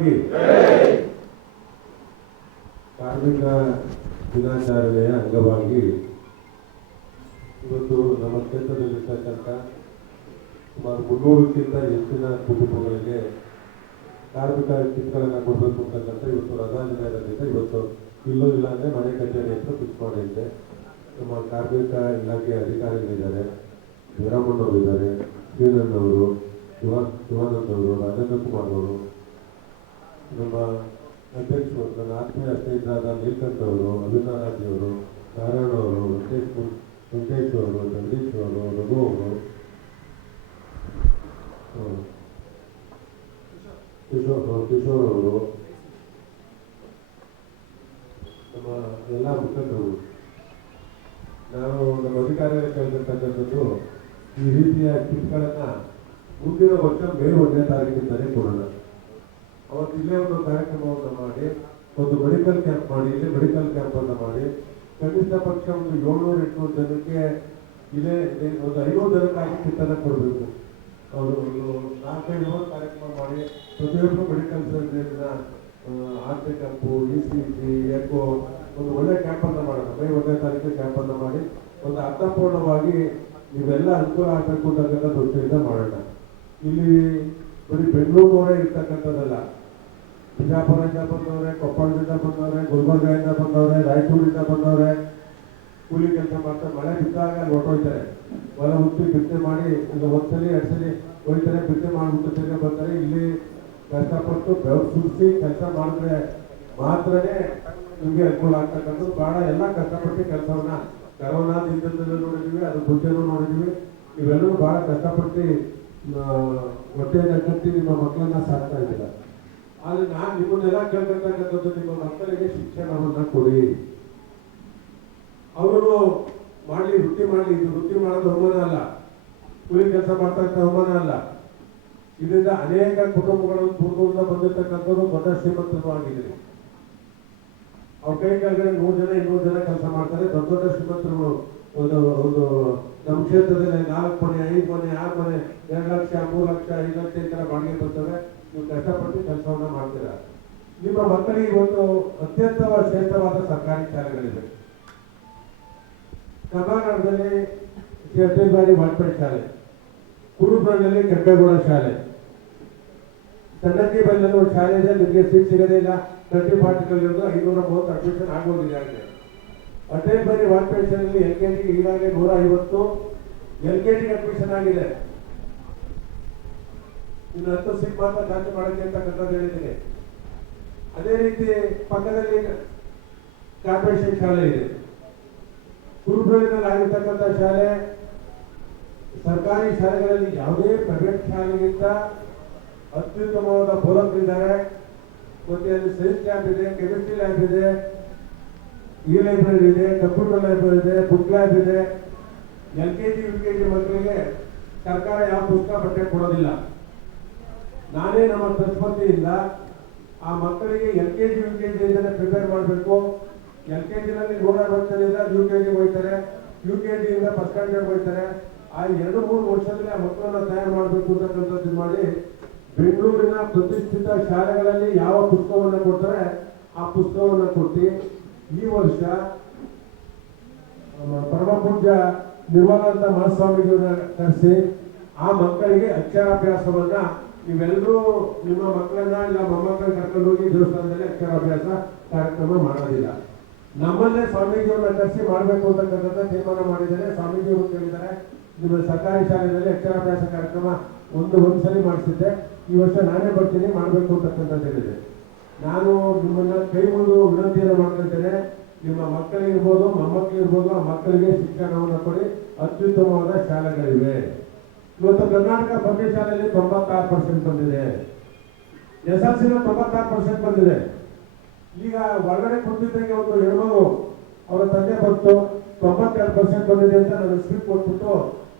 की ಕಾರ್ಮಿಕ ದಿನಾಚರಣೆಯ ಅಂಗವಾಗಿ ಇವತ್ತು ನಮ್ಮ ಕ್ಷೇತ್ರದಲ್ಲಿರ್ತಕ್ಕಂಥ ಸುಮಾರು 300ಕ್ಕಿಂತ ಹೆಚ್ಚಿನ ಕುಟುಂಬಗಳಿಗೆ ಕಾರ್ಮಿಕ ಕಿಟ್ಗಳನ್ನು ಕೊಡಬೇಕು ಅಂತಕ್ಕಂಥ ಇವತ್ತು ರಜಾ ದಿನ ಇರೋದ್ರಿಂದ ಇವತ್ತು ಇಲ್ಲೂ ಇಲ್ಲ ಅಂದರೆ ಮನೆ ಕಚೇರಿ ಅಂತ ಫಿಕ್ಸ್ ಮಾಡಿದ್ದೆ. ನಮ್ಮ ಕಾರ್ಮಿಕ ಇಲಾಖೆ ಅಧಿಕಾರಿಗಳಿದ್ದಾರೆ, ವೀರಮ್ಮನವರು ಇದ್ದಾರೆ, ಶ್ರೀನಂದವರು, ಶಿವಾನಂದವರು, ರಾಜೇಂದ್ರ ಕುಮಾರ್ ಅವರು, ನಮ್ಮ ಅಧ್ಯಕ್ಷರು, ನನ್ನ ಆತ್ಮೀಯ ಸ್ನೇಹಿತರಾದ ನೀಲಕಂಠ ಅವರು, ಅಭಿನರಾಜ್ ಅವರು, ನಾರಾಯಣ ಅವರು, ವೆಂಕಟೇಶ್ ಅವರು, ಜಗದೀಶ್ ಅವರು, ರಘು ಅವರು, ಕಿಶೋರ್ ಅವರು, ನಮ್ಮ ಎಲ್ಲ ಮುಖಂಡರು, ನಾವು ನಮ್ಮ ಅಧಿಕಾರಿಗಳು ಕೇಳಿರ್ತಕ್ಕಂಥದ್ದು ಈ ರೀತಿಯ ಕಿಟ್ಗಳನ್ನು ಮುಂದಿನ ವರ್ಷ ಮೇ 1ನೇ ತಾರೀಕಿಂದಲೇ ಕೊಡೋಣ. ಅವತ್ತು ಇಲ್ಲೇ ಒಂದು ಕಾರ್ಯಕ್ರಮವನ್ನು ಮಾಡಿ ಒಂದು ಮೆಡಿಕಲ್ ಕ್ಯಾಂಪ್ ಮಾಡಿ, ಇಲ್ಲೇ ಮೆಡಿಕಲ್ ಕ್ಯಾಂಪನ್ನು ಮಾಡಿ ಕನಿಷ್ಠ ಪಕ್ಷ ಒಂದು 700-800 ಜನಕ್ಕೆ ಇಲ್ಲೇ ಒಂದು 500 ಜನಕ್ಕಾಗಿ ಕಿಟ್ಟನ್ನು ಕೊಡಬೇಕು. ಅವರು ಒಂದು 4-5 ಕಾರ್ಯಕ್ರಮ ಮಾಡಿ ಪ್ರತಿಯೊಬ್ಬರು ಮೆಡಿಕಲ್ ಸರ್ಜರಿನ ಆರ್ಟಿ ಕ್ಯಾಂಪು, ECG, ಎಕೋ ಒಂದು ಒಳ್ಳೆ ಕ್ಯಾಂಪನ್ನು ಮಾಡೋಣ. ಮೇ 1ನೇ ತಾರೀಕು ಕ್ಯಾಂಪನ್ನು ಮಾಡಿ ಒಂದು ಅರ್ಥಪೂರ್ಣವಾಗಿ ನೀವೆಲ್ಲ ಅನುಕೂಲ ಆಗಬೇಕು ಅಂತಕ್ಕಂಥ ದೃಷ್ಟಿಯಿಂದ ಮಾಡೋಣ. ಇಲ್ಲಿ ಬರೀ ಬೆಂಗಳೂರಿನವರೇ ಇರ್ತಕ್ಕಂಥದ್ದಲ್ಲ, ಬಿಜಾಪುರದಿಂದ ಬಂದವರೇ, ಕೊಪ್ಪಳದಿಂದ ಬಂದವರೇ, ಗುಲ್ಬರ್ಗದಿಂದ ಬಂದವರೇ, ರಾಯಚೂರಿಂದ ಬಂದವರೇ, ಕೂಲಿ ಕೆಲಸ ಮಾಡ್ತಾರೆ. ಮಳೆ ಬಿದ್ದಾಗ ಅಲ್ಲಿ ಹೊರಟೋಯ್ತಾರೆ, ಹೊಲ ಹುಟ್ಟಿ ಬಿತ್ತನೆ ಮಾಡಿ ಈಗ ಒಂದ್ಸಲಿ 2 ಸಲ ಹೋಯ್ತಾರೆ, ಬಿತ್ತನೆ ಮಾಡಿಬಿಟ್ಟು ತಿರ್ಗಿ ಬರ್ತಾರೆ. ಇಲ್ಲಿ ಕಷ್ಟಪಟ್ಟು ಬೆವರು ಸುರಿಸಿ ಕೆಲಸ ಮಾಡಿದ್ರೆ ಮಾತ್ರನೇ ನಿಮಗೆ ಅನುಕೂಲ ಆಗ್ತಕ್ಕಂಥದ್ದು. ಭಾಳ ಎಲ್ಲ ಕಷ್ಟಪಟ್ಟು ಕೆಲಸವನ್ನ ಕರೋನಾ ದಿನದಲ್ಲೂ ನೋಡಿದ್ವಿ, ಅದ್ರ ಮುಂಚೆನೂ ನೋಡಿದ್ವಿ. ನೀವೆಲ್ಲರೂ ಭಾಳ ಕಷ್ಟಪಟ್ಟು ಹೊಟ್ಟೆಯನ್ನು ಕಟ್ಟಿ ನಿಮ್ಮ ಮಕ್ಕಳನ್ನ ಸಾಕ್ತಾ ಇದ್ದೀರ. ಆದರೆ ನಾನು ನಿಮ್ಮನ್ನೆಲ್ಲ ಕೇಳ್ತಕ್ಕಂಥದ್ದು, ನಿಮ್ಮ ಮಕ್ಕಳಿಗೆ ಶಿಕ್ಷಣವನ್ನು ಕೊಡಿ. ಅವರು ಮಾಡಲಿ, ವೃತ್ತಿ ಮಾಡಲಿ. ಇದು ವೃತ್ತಿ ಮಾಡೋದು ಅವಮಾನ ಅಲ್ಲ, ಕೂಲಿ ಕೆಲಸ ಮಾಡ್ತಕ್ಕಂಥ ಅವಮಾನ ಅಲ್ಲ. ಇದರಿಂದ ಅನೇಕ ಕುಟುಂಬಗಳು ದೂರದಿಂದ ಬಂದಿರತಕ್ಕಂಥವ್ರು ದೊಡ್ಡ ಶ್ರೀಮಂತರು ಆಗಿದ್ದೀರಿ. ಅವ್ರ ಕೈ ಕೆಳಗಡೆ 100 ಜನ 200 ಜನ ಕೆಲಸ ಮಾಡ್ತಾರೆ. ದೊಡ್ಡ ದೊಡ್ಡ ಶ್ರೀಮಂತರುಗಳು ಒಂದು ನಮ್ಮ ಕ್ಷೇತ್ರದಲ್ಲಿ 4 ಮನೆ, 5 ಮನೆ, 6 ಮನೆ, 2 ಲಕ್ಷ, 3 ಲಕ್ಷ, 5 ಲಕ್ಷ ಈ ಥರ ಬಾಡಿಗೆ ಬರ್ತವೆ. ನೀವು ಕಷ್ಟಪಟ್ಟು ಕೆಲಸವನ್ನ ಮಾಡ್ತೀರಾ. ನಿಮ್ಮ ಮಕ್ಕಳಿಗೆ ಒಂದು ಅತ್ಯಂತ ಶ್ರೇಷ್ಠವಾದ ಸರ್ಕಾರಿ ಶಾಲೆಗಳಿವೆ. ಕರ್ನಾಟಕದಲ್ಲಿ ಅಟಲ್ ಬಿಹಾರಿ ವಾಜಪೇಯಿ ಶಾಲೆ, ಕುರುಬ್ರಲ್ಲಿ ಕೆಂಪೇಗೌಡ ಶಾಲೆ, ಸಣ್ಣಕ್ಕಿ ಬೈಲಲ್ಲಿ ಒಂದು ಶಾಲೆ ಇದೆ. ನಿಮಗೆ ಸೀಟ್ ಸಿಗದೇ ಇಲ್ಲ, 30-40 530 ಅಡ್ಮಿಷನ್ ಆಗೋದಿದೆ. ಆಗಿದೆ ಅಟಲ್ ಬಿಹಾರಿ ವಾಜಪೇಯಿ ಶಾಲೆಯಲ್ಲಿ LKG ಈಗಾಗಲೇ 150 LKG ಅಡ್ಮಿಷನ್ ಆಗಿದೆ. ಇನ್ನು 10 ಸೀಟ್ ಮಾತ್ರ ಜಾಸ್ತಿ ಮಾಡೋಕ್ಕೆ ಅಂತಕ್ಕಂಥದ್ದು ಹೇಳಿದ್ದೀನಿ. ಅದೇ ರೀತಿ ಪಕ್ಕದಲ್ಲಿ ಕಾರ್ಪೊರೇಷನ್ ಶಾಲೆ ಇದೆ. ಕುರುಬ್ರಲ್ಲಿ ಆಗಿರ್ತಕ್ಕಂಥ ಶಾಲೆ ಸರ್ಕಾರಿ ಶಾಲೆಗಳಲ್ಲಿ ಯಾವುದೇ ಪ್ರೈವೇಟ್ ಶಾಲೆಗಿಂತ ಅತ್ಯುತ್ತಮವಾದ ಬೋಧಕರಿದ್ದಾರೆ. ಮತ್ತೆ ಅಲ್ಲಿ ಸೈನ್ಸ್ ಲ್ಯಾಬ್ ಇದೆ, ಕೆಮಿಸ್ಟ್ರಿ ಲ್ಯಾಬ್ ಇದೆ, ಲೈಬ್ರರಿ ಇದೆ, ಕಂಪ್ಯೂಟರ್ ಲೈಬ್ರರಿ ಇದೆ, ಬುಕ್ ಲ್ಯಾಬ್ ಇದೆ. LKG UKG ಮಕ್ಕಳಿಗೆ ಸರ್ಕಾರ ಯಾವ ಪುಸ್ತಕ ಬಟ್ಟೆ ಕೊಡೋದಿಲ್ಲ. ನಾನೇ ನಮ್ಮ ತರಸ್ಪತಿಯಿಂದ ಆ ಮಕ್ಕಳಿಗೆ LKG UKG ಪ್ರಿಪೇರ್ ಮಾಡಬೇಕು. LKG-ನಲ್ಲಿ 160 ಜನ UKG ಹೋಗ್ತಾರೆ, UKG-ಯಿಂದ ಫಸ್ಟ್ ಸ್ಟ್ಯಾಂಡರ್ಡ್ ಹೋಗ್ತಾರೆ. ಆ 2-3 ವರ್ಷದಲ್ಲಿ ಆ ಮಕ್ಕಳನ್ನ ತಯಾರು ಮಾಡಬೇಕು ಅಂತಕ್ಕಂಥದ್ದು ಮಾಡಿ ಬೆಂಗಳೂರಿನ ಪ್ರತಿಷ್ಠಿತ ಶಾಲೆಗಳಲ್ಲಿ ಯಾವ ಪುಸ್ತಕವನ್ನು ಕೊಡ್ತಾರೆ ಆ ಪುಸ್ತಕವನ್ನು ಕೊಟ್ಟು ಈ ವರ್ಷ ಪರಮ ಪೂಜ್ಯ ನಿರ್ಮಲಾನಂದ ಮಹಾಸ್ವಾಮಿಜಿಯವರನ್ನ ಕರೆಸಿ ಆ ಮಕ್ಕಳಿಗೆ ಅಕ್ಷರಾಭ್ಯಾಸವನ್ನ ನೀವೆಲ್ಲರೂ ನಿಮ್ಮ ಮಕ್ಕಳನ್ನ ಇಲ್ಲ ಮೊಮ್ಮಕ್ಕಳನ್ನ ಕರ್ಕೊಂಡು ಹೋಗಿ ದೇವಸ್ಥಾನದಲ್ಲಿ ಅಕ್ಷರಾಭ್ಯಾಸ ಕಾರ್ಯಕ್ರಮ ಮಾಡೋದಿಲ್ಲ. ನಮ್ಮಲ್ಲೇ ಸ್ವಾಮೀಜಿಯವ್ರನ್ನ ಕರೆಸಿ ಮಾಡಬೇಕು ಅಂತಕ್ಕಂಥ ತೀರ್ಮಾನ ಮಾಡಿದ್ದಾರೆ. ಸ್ವಾಮೀಜಿಯವರು ಕೇಳಿದ್ದಾರೆ, ನಿಮ್ಮ ಸರ್ಕಾರಿ ಶಾಲೆಯಲ್ಲಿ ಅಕ್ಷರಾಭ್ಯಾಸ ಕಾರ್ಯಕ್ರಮ ಒಂದ್ಸಲಿ ಮಾಡಿಸಿದ್ದೆ, ಈ ವರ್ಷ ನಾನೇ ಬರ್ತೀನಿ ಮಾಡಬೇಕು ಅಂತಕ್ಕಂಥದ್ದು ಹೇಳಿದೆ. ನಾನು ನಿಮ್ಮನ್ನ ಕೈ ಮುಗಿದು ವಿನಂತಿಯನ್ನು ಮಾಡ್ಕೊಳ್ತೇನೆ. ನಿಮ್ಮ ಮಕ್ಕಳಿಗಿರ್ಬೋದು, ಮೊಮ್ಮಕ್ಕಳಿರ್ಬೋದು, ಆ ಮಕ್ಕಳಿಗೆ ಶಿಕ್ಷಣವನ್ನು ಕೊಡಿ. ಅತ್ಯುತ್ತಮವಾದ ಶಾಲೆಗಳಿವೆ. ಇವತ್ತು ಕರ್ನಾಟಕ ಪಬ್ಲಿಕ್ ಶಾಲೆಯಲ್ಲಿ 96% ಬಂದಿದೆ. SLC 96% ಬಂದಿದೆ. ಈಗ ಹೊರಗಡೆ ಕುಳಿತಿದ್ದಂಗೆ ಒಂದು ಹೆಣ್ಮಗು ಅವರ ತಂದೆ ಬಂತು 92% ಬಂದಿದೆ ಅಂತ ನಾನು ಸ್ಲಿಪ್ ಕೊಟ್ಬಿಟ್ಟು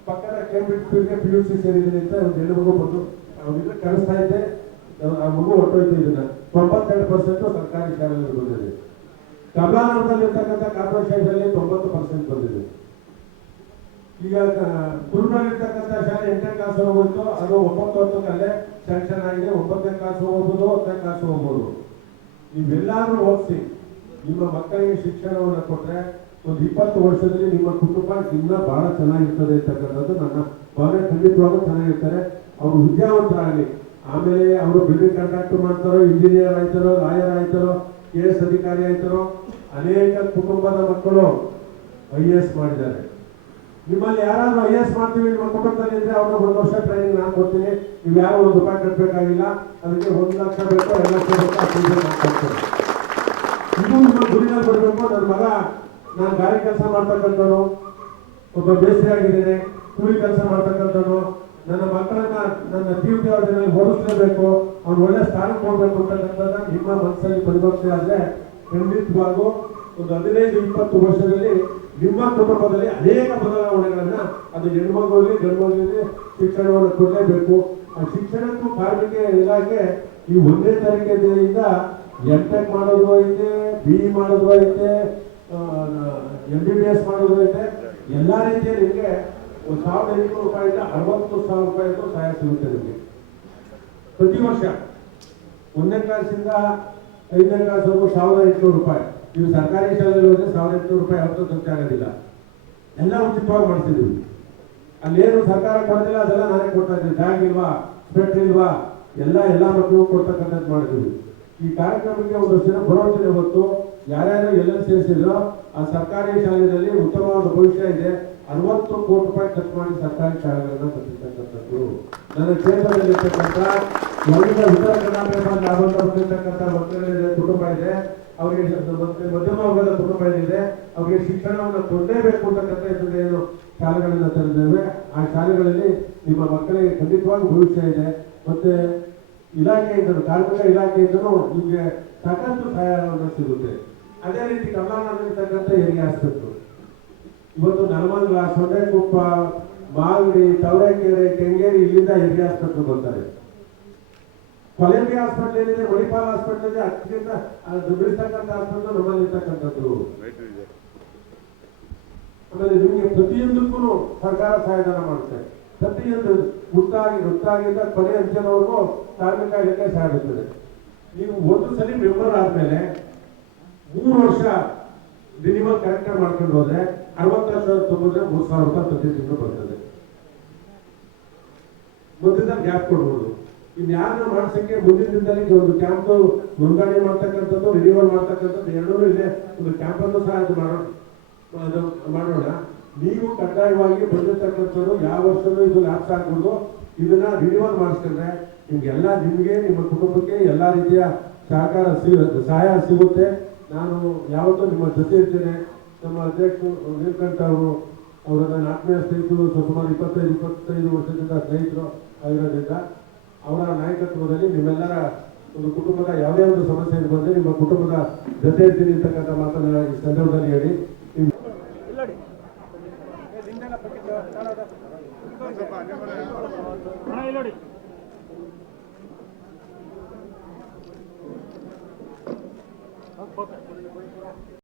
ಪಕ್ಕದ ಕೇಂಬ್ರಿಡ್ಜ್ ಸ್ಕೂಲ್ಗೆ PUC ಸೇರಿದ್ದೀನಿ ಅಂತ ಒಂದು ಹೆಣ್ಮಗು ಬಂದು ಅವ್ರಿಗೆ ಕಳಿಸ್ತಾ ಇದ್ದೆ. ಆ ಮಗು ಹೊರಟೋಯ್ತು. ಇದನ್ನ 92% ಸರ್ಕಾರಿ ಶಾಲೆಯಲ್ಲಿ ಬಂದಿದೆ. ಕಮಲಾನಗರದಲ್ಲಿ ಇರ್ತಕ್ಕಂಥ ಕಾರ್ಪೊರೇಷನ್ 90% ಬಂದಿದೆ. ಈಗ ಕುರುಬಲ್ಲಿರ್ತಕ್ಕಂಥ ಶಾಲೆ 8ನೇ ಕ್ಲಾಸ್ ಹೋಗ್ಬಿಟ್ಟು ಅದು 9-10 ಸ್ಯಾಂಕ್ಷನ್ ಆಗಿದೆ. 9ನೇ ಕ್ಲಾಸ್ ಹೋಗ್ಬೋದು, 10ನೇ ಕ್ಲಾಸ್ ಹೋಗ್ಬೋದು. ನೀವೆಲ್ಲಾದ್ರೂ ಓದಿಸಿ ನಿಮ್ಮ ಮಕ್ಕಳಿಗೆ ಶಿಕ್ಷಣವನ್ನು ಕೊಟ್ಟರೆ ಒಂದು 20 ವರ್ಷದಲ್ಲಿ ನಿಮ್ಮ ಕುಟುಂಬ ಇನ್ನೂ ಬಹಳ ಚೆನ್ನಾಗಿರ್ತದೆ ಅಂತಕ್ಕಂಥದ್ದು ನನ್ನ ಭಾವನೆ. ಖಂಡಿತವಾಗೂ ಚೆನ್ನಾಗಿರ್ತಾರೆ. ಅವರು ವಿದ್ಯಾವಂತರಾಗಲಿ. ಆಮೇಲೆ ಅವರು ಬಿಲ್ಡಿಂಗ್ ಕಾಂಟ್ರಾಕ್ಟರ್ ಮಾಡ್ತಾರೋ, ಇಂಜಿನಿಯರ್ ಆಯ್ತಾರೋ, ಲಾಯರ್ ಆಯ್ತಾರೋ, KS ಅಧಿಕಾರಿ ಆಯ್ತಾರೋ. ಅನೇಕ ಕುಟುಂಬದ ಮಕ್ಕಳು IAS ಮಾಡಿದ್ದಾರೆ. ನಿಮ್ಮಲ್ಲಿ ಯಾರಾದ್ರೂ IAS ಮಾಡ್ತೀವಿ ನಿಮ್ಮ ಕುಟುಂಬದಲ್ಲಿ ಇದ್ರೆ ಅವ್ರಿಗೆ 1 ವರ್ಷ ಟ್ರೈನಿಂಗ್ ನಾನು ಕೊಡ್ತೀನಿ. ನೀವು ಯಾರು ₹1 ಕಟ್ಟಬೇಕಾಗಿಲ್ಲ. ಅದಕ್ಕೆ 1 ಲಕ್ಷ ಬೇಕು, 2 ಲಕ್ಷ ಬೇಕು, ಕೊಡ್ತೇನೆ. ಇದು ನಿಮ್ಮ ಗುರಿನಲ್ಲಿ ಬರಬೇಕು. ನನ್ನ ಮಗ ನಾನು ಗಾಡಿ ಕೆಲಸ ಮಾಡ್ತಕ್ಕಂಥವ್ರು, ಒಬ್ಬ ಬೇಸರಿ ಆಗಿದ್ದೇನೆ, ಕೂಲಿ ಕೆಲಸ ಮಾಡ್ತಕ್ಕಂಥವ್ರು, ನನ್ನ ಮಕ್ಕಳನ್ನ ನನ್ನ ಜೀವಿತದಲ್ಲಿ ಓದಿಸಲೇಬೇಕು, ಅವ್ನು ಒಳ್ಳೆ ಸ್ಥಾನಕ್ಕೆ ಹೋಗ್ಬೇಕು ಅಂತಕ್ಕಂಥದ್ದು ನಿಮ್ಮ ಮನಸ್ಸಲ್ಲಿ ಪರಿವರ್ತನೆ ಆದರೆ ಖಂಡಿತವಾಗೂ ಒಂದು 15-20 ವರ್ಷದಲ್ಲಿ ನಿಮ್ಮ ಕುಟುಂಬದಲ್ಲಿ ಅನೇಕ ಬದಲಾವಣೆಗಳನ್ನ, ಅದು ಹೆಣ್ಮಗುವಲ್ಲಿ ಗಂಡುಮಗುವಿಗೆ ಶಿಕ್ಷಣವನ್ನು ಕೊಡಲೇಬೇಕು. ಆ ಶಿಕ್ಷಣಕ್ಕೂ ಕಾರ್ಮಿಕ ಇಲಾಖೆ ಈ 1ನೇ ತರಗತಿಯಿಂದ M.Tech ಮಾಡೋದು ಐತೆ, BE ಮಾಡೋದು ಐತೆ, MBBS ಮಾಡೋದು ಐತೆ. ಎಲ್ಲ ರೀತಿಯ ನಿಮಗೆ ₹1,800 ₹60,000 ಸಹಾಯ ಸಿಗುತ್ತೆ ನಿಮಗೆ ಪ್ರತಿ ವರ್ಷ. 1ನೇ ಕ್ಲಾಸಿಂದ 5ನೇ ಕ್ಲಾಸ್ವರೆಗೂ ₹1,800. ನೀವು ಸರ್ಕಾರಿ ಶಾಲೆಯಲ್ಲಿ ಹೋದ್ರೆ ₹1,800 ಯಾವತ್ತೂ ಖರ್ಚಾಗೋದಿಲ್ಲ. ಎಲ್ಲ ಉಚಿತವಾಗಿ ಮಾಡಿಸಿದ್ದೀವಿ. ಅಲ್ಲೇನು ಸರ್ಕಾರ ಕೊಡೋದಿಲ್ಲ ಅದೆಲ್ಲ ನಾನೇ ಕೊಡ್ತಾ ಇದ್ದೀನಿ. ಬ್ಯಾಗ್ ಇಲ್ವಾ, ಸ್ವೆಟರ್ ಇಲ್ವಾ, ಎಲ್ಲ ಮಕ್ಕಳಿಗೂ ಕೊಡ್ತಕ್ಕಂಥದ್ದು ಮಾಡಿದ್ದೀವಿ. ಈ ಕಾರ್ಯಕ್ರಮಕ್ಕೆ ಒಂದಷ್ಟು ಜನ ಬರೋದಿಲ್ಲ. ಹೊತ್ತು ಯಾರ್ಯಾರು ಎಲ್ಲೆಲ್ಲಿ ಸೇರಿಸಿದ್ರು ಆ ಸರ್ಕಾರಿ ಶಾಲೆಯಲ್ಲಿ ಉತ್ತಮವಾದ ಭವಿಷ್ಯ ಇದೆ. ₹60 ಕೋಟಿ ಖರ್ಚು ಮಾಡಿ ಸರ್ಕಾರಿ ಶಾಲೆಗಳನ್ನ ಕಟ್ಟಿರ್ತಕ್ಕಂಥದ್ದು. ನನ್ನ ಕ್ಷೇತ್ರದಲ್ಲಿರ್ತಕ್ಕಂಥ ಉತ್ತರ ಕರ್ನಾಟಕ ಬಂದಿರ್ತಕ್ಕಂಥ ಮಕ್ಕಳಿಗೆ ಕುಟುಂಬ ಇದೆ, ಅವರಿಗೆ ಮಧ್ಯಮ ವರ್ಗದ ಕುಟುಂಬ ಏನಿದೆ, ಅವರಿಗೆ ಶಿಕ್ಷಣವನ್ನು ಕೊಡಲೇಬೇಕು ಅಂತಕ್ಕಂಥ ಏನು ಶಾಲೆಗಳನ್ನ ತೆರೆದಿದ್ದೇವೆ. ಆ ಶಾಲೆಗಳಲ್ಲಿ ನಿಮ್ಮ ಮಕ್ಕಳಿಗೆ ಖಂಡಿತವಾಗಿ ಭವಿಷ್ಯ ಇದೆ. ಮತ್ತೆ ಇಲಾಖೆಯಿಂದಲೂ, ಕಾರ್ಮಿಕ ಇಲಾಖೆಯಿಂದಲೂ ನಿಮಗೆ ಸಾಕಷ್ಟು ಸಹಾಯವನ್ನು ಸಿಗುತ್ತೆ. ಅದೇ ರೀತಿ ಕಮಲಾನಗರದಲ್ಲಿರ್ತಕ್ಕಂಥ ಹೆರಿಗೆ ಆಸ್ಪತ್ರೆ ಇವತ್ತು ನಲಮಂಗಲ, ಸೊಂಡೆಕೊಪ್ಪ, ಮಾಗಡಿ, ತವರೆಕೆರೆ, ಕೆಂಗೇರಿ ಇಲ್ಲಿಂದ ಹೆರಿಗೆ ಆಸ್ಪತ್ರೆ ಬರ್ತಾರೆ. ಕೊಲಂಬಿಯಾ ಹಾಸ್ಪಿಟಲ್ ಏನಿದೆ, ಮಣಿಪಾಲ್ ಹಾಸ್ಪಿಟಲ್ ಇದೆ, ಅದಕ್ಕಿಂತ ದುಡ್ಡಿರ್ತಕ್ಕಂಥ ಹಾಸ್ಪಿಟಲ್ ನಮ್ಮಲ್ಲಿ ಇರ್ತಕ್ಕಂಥದ್ದು. ಆಮೇಲೆ ನಿಮಗೆ ಪ್ರತಿಯೊಂದಕ್ಕೂ ಸರ್ಕಾರ ಸಹಾಯಧನ ಮಾಡುತ್ತೆ. ಪ್ರತಿಯೊಂದು ವೃತ್ತಾಗಿಂದ ಕೊನೆ ಅಂಚೆನವರೆಗೂ ಕಾರ್ಮಿಕ ಇಲಾಖೆ ಸಹಾಯ ಇರ್ತದೆ. ನೀವು ಒಂದು ಸಲ ಮೆಂಬರ್ ಆದ್ಮೇಲೆ 3 ವರ್ಷ ಮಿನಿಮಮ್ ಕರೆಕ್ಟ್ ಮಾಡ್ಕೊಂಡು ಹೋದ್ರೆ 60 ವರ್ಷ ತುಂಬಿದ್ರೆ ₹3,000 ಪ್ರತಿ ತಿಂಗಳು ಬರ್ತದೆ. ಮೊದಲಿಂದ ಗ್ಯಾಪ್ ಕೊಡ್ಬೋದು. ಇನ್ಯಾರನ್ನ ಮಾಡ್ಸಕ್ಕೆ ಮುಂದಿನ ದಿನದಲ್ಲಿ ಒಂದು ಕ್ಯಾಂಪ್ ನೋಂದಣಿ ಮಾಡ್ತಕ್ಕಂಥದ್ದು, ರಿನ್ಯೂವಲ್ ಮಾಡ್ತಕ್ಕಂಥದ್ದು ಎರಡೂ ಇದೆ. ಒಂದು ಕ್ಯಾಂಪನ್ನು ಸಹ ಮಾಡೋಣ. ನೀವು ಕಡ್ಡಾಯವಾಗಿ ಬಂದಿರ್ತಕ್ಕಂಥದ್ದು ಯಾವ ವರ್ಷನೂ ಇದು ಲ್ಯಾಪ್ಸ್ ಆಗ್ಬೋದು. ಇದನ್ನ ರಿನ್ಯೂವಲ್ ಮಾಡಿಸ್ಕೊಂಡ್ರೆ ನಿಮ್ಗೆಲ್ಲ, ನಿಮಗೆ, ನಿಮ್ಮ ಕುಟುಂಬಕ್ಕೆ ಎಲ್ಲ ರೀತಿಯ ಸಹಕಾರ ಸಹಾಯ ಸಿಗುತ್ತೆ. ನಾನು ಯಾವತ್ತೂ ನಿಮ್ಮ ಜೊತೆ ಇರ್ತೇನೆ. ನಮ್ಮ ಅಧ್ಯಕ್ಷರು ನೀಲಕಂಠ ಅವರನ್ನ ಆತ್ಮೀಯ ಸ್ನೇಹಿತರು, ಸುಮಾರು 25 ವರ್ಷದಿಂದ ಸ್ನೇಹಿತರು ಆಗಿರೋದ್ರಿಂದ ಅವರ ನಾಯಕತ್ವದಲ್ಲಿ ನಿಮ್ಮೆಲ್ಲರ ಒಂದು ಕುಟುಂಬದ ಯಾವುದೇ ಒಂದು ಸಮಸ್ಯೆ ಬಂದರೆ ನಿಮ್ಮ ಕುಟುಂಬದ ಜೊತೆ ಇರ್ತೀನಿ ಅಂತಕ್ಕಂಥ ಮಾತನ್ನ ಈ ಸಂದರ್ಭದಲ್ಲಿ ಹೇಳಿ